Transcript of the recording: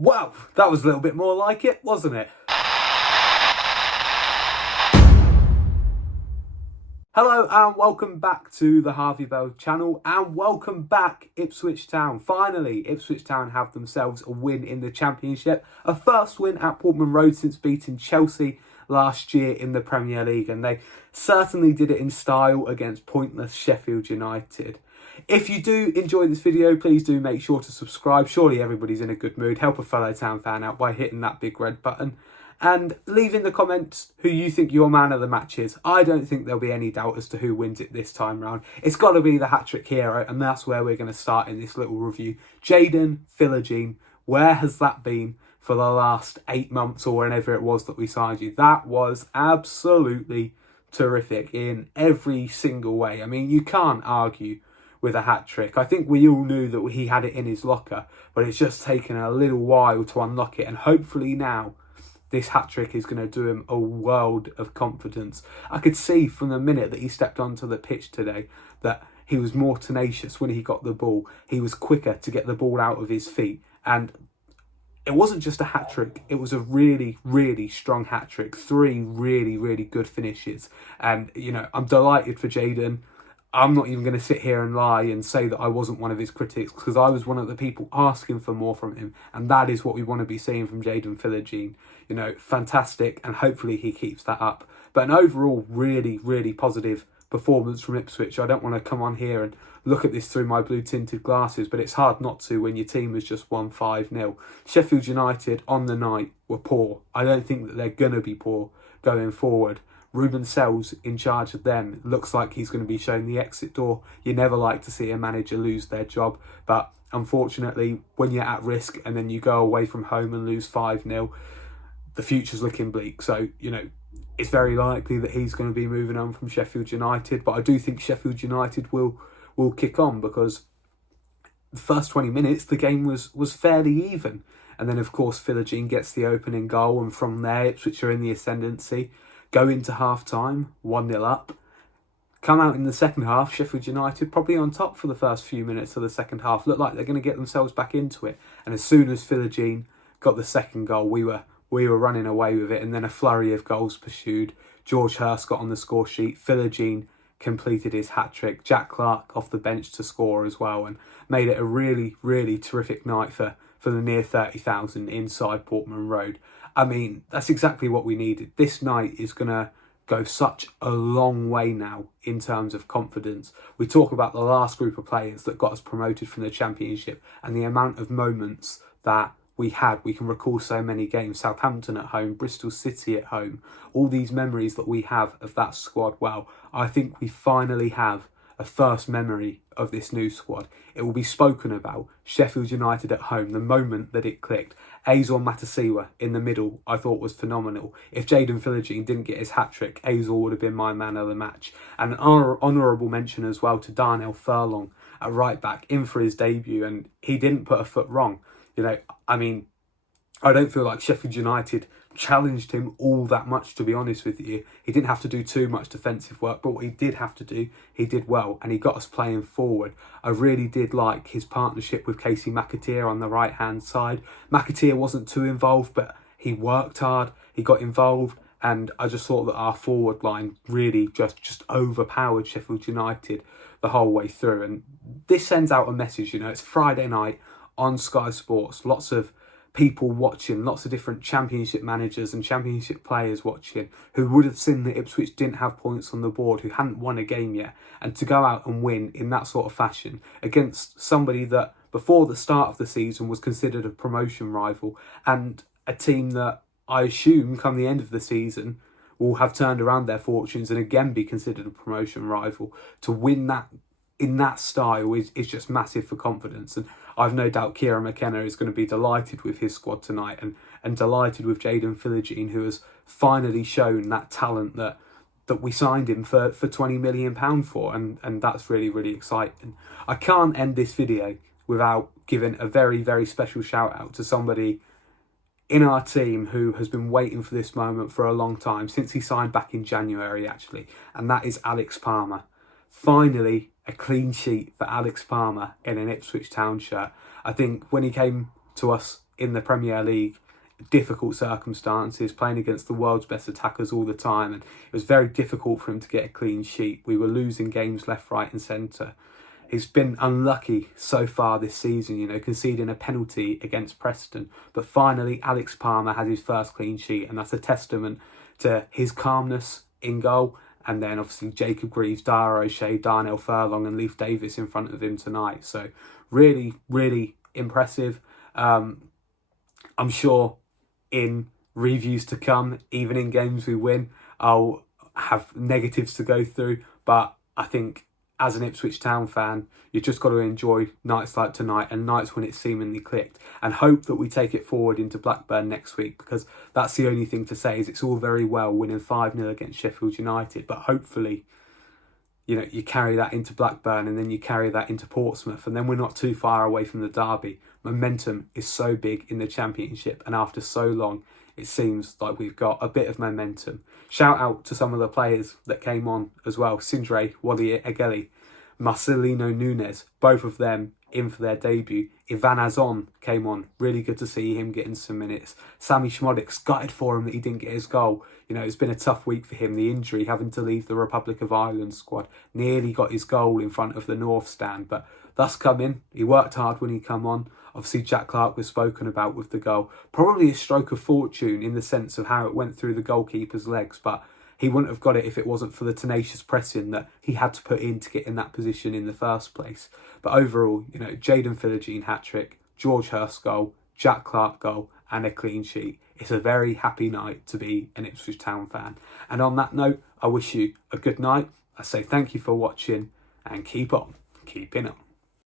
Wow, that was a little bit more like it, wasn't it? Hello and welcome back to the Harvey Bell channel, and welcome back Ipswich Town. Finally, Ipswich Town have themselves a win in the Championship, a first win at Portman Road since beating Chelsea last year in the Premier League, and they certainly did it in style against pointless Sheffield United. If you do enjoy this video, please do make sure to subscribe. Surely everybody's in a good mood. Help a fellow Town fan out by hitting that big red button. And leave in the comments who you think your man of the match is. I don't think there'll be any doubt as to who wins it this time round. It's got to be the hat-trick hero, and that's where we're going to start in this little review. Jaden Philogene, where has that been for the last 8 months or whenever it was that we signed you? That was absolutely terrific in every single way. I mean, you can't argue with a hat-trick. I think we all knew that he had it in his locker, but it's just taken a little while to unlock it, and hopefully now this hat-trick is going to do him a world of confidence. I could see from the minute that he stepped onto the pitch today that he was more tenacious when he got the ball. He was quicker to get the ball out of his feet. And it wasn't just a hat-trick, it was a really, really strong hat-trick. 3 really, really good finishes. And, you know, I'm delighted for Jaden. I'm not even going to sit here and lie and say that I wasn't one of his critics, because I was one of the people asking for more from him. And that is what we want to be seeing from Jaden Philogene. You know, fantastic, and hopefully he keeps that up. But an overall really, really positive performance from Ipswich. I don't want to come on here and look at this through my blue-tinted glasses, but it's hard not to when your team has just won 5-0. Sheffield United on the night were poor. I don't think that they're going to be poor going forward. Ruben Sells in charge of them. Looks like he's going to be shown the exit door. You never like to see a manager lose their job, but unfortunately, when you're at risk and then you go away from home and lose 5-0, the future's looking bleak. So, you know, it's very likely that he's going to be moving on from Sheffield United, but I do think Sheffield United will kick on, because the first 20 minutes, the game was fairly even. And then, of course, Philogene gets the opening goal, and from there, Ipswich are in the ascendancy. Go into half-time, 1-0 up. Come out in the second half, Sheffield United probably on top for the first few minutes of the second half. Looked like they're going to get themselves back into it. And as soon as Philogene got the second goal, we were running away with it. And then a flurry of goals pursued. George Hurst got on the score sheet. Philogene completed his hat-trick. Jack Clark off the bench to score as well, and made it a really, really terrific night for the near 30,000 inside Portman Road. I mean, that's exactly what we needed. This night is going to go such a long way now in terms of confidence. We talk about the last group of players that got us promoted from the Championship, and the amount of moments that we had. We can recall so many games. Southampton at home, Bristol City at home. All these memories that we have of that squad. Well, I think we finally have a first memory of this new squad. It will be spoken about. Sheffield United at home, the moment that it clicked. Azor Matasiwa in the middle, I thought was phenomenal. If Jaden Philogene didn't get his hat-trick, Azor would have been my man of the match. And an honourable mention as well to Jaden Philogene at right back, in for his debut, and he didn't put a foot wrong. You know, I mean, I don't feel like Sheffield United challenged him all that much, to be honest with you. He didn't have to do too much defensive work, but what he did have to do, he did well, and he got us playing forward. I really did like his partnership with Casey McAteer on the right-hand side. McAteer wasn't too involved, but he worked hard, he got involved, and I just thought that our forward line really just overpowered Sheffield United the whole way through. And this sends out a message, you know, it's Friday night on Sky Sports, lots of people watching, lots of different Championship managers and Championship players watching, who would have seen that Ipswich didn't have points on the board, who hadn't won a game yet, and to go out and win in that sort of fashion against somebody that before the start of the season was considered a promotion rival, and a team that I assume come the end of the season will have turned around their fortunes and again be considered a promotion rival. To win that in that style is just massive for confidence. And I've no doubt Kieran McKenna is going to be delighted with his squad tonight, and delighted with Jaden Philogene, who has finally shown that talent that we signed him for £20 million for, and that's really, really exciting. I can't end this video without giving a very, very special shout out to somebody in our team who has been waiting for this moment for a long time, since he signed back in January actually, and that is Alex Palmer. Finally, a clean sheet for Alex Palmer in an Ipswich Town shirt. I think when he came to us in the Premier League, difficult circumstances, playing against the world's best attackers all the time, and it was very difficult for him to get a clean sheet. We were losing games left, right and centre. He's been unlucky so far this season, you know, conceding a penalty against Preston. But finally, Alex Palmer has his first clean sheet, and that's a testament to his calmness in goal. And then obviously Jacob Greaves, Dara O'Shea, Darnell Furlong and Leif Davis in front of him tonight. So really, really impressive. I'm sure in reviews to come, even in games we win, I'll have negatives to go through. But I think as an Ipswich Town fan, you've just got to enjoy nights like tonight and nights when it's seemingly clicked, and hope that we take it forward into Blackburn next week, because that's the only thing to say is it's all very well winning 5-0 against Sheffield United, but hopefully, you know, you carry that into Blackburn and then you carry that into Portsmouth, and then we're not too far away from the derby. Momentum is so big in the Championship, and after so long, it seems like we've got a bit of momentum. Shout out to some of the players that came on as well. Sindre, Wally Egeli, Marcelino Nunes, both of them in for their debut. Ivan Azon came on. Really good to see him getting some minutes. Sami Szmodic, gutted for him that he didn't get his goal. You know, it's been a tough week for him. The injury, having to leave the Republic of Ireland squad. Nearly got his goal in front of the North stand, but that's coming. He worked hard when he come on. Obviously, Jack Clark was spoken about with the goal. Probably a stroke of fortune in the sense of how it went through the goalkeeper's legs, but he wouldn't have got it if it wasn't for the tenacious pressing that he had to put in to get in that position in the first place. But overall, you know, Jaden Philogene hat-trick, George Hurst goal, Jack Clark goal and a clean sheet. It's a very happy night to be an Ipswich Town fan. And on that note, I wish you a good night. I say thank you for watching and keep on keeping on.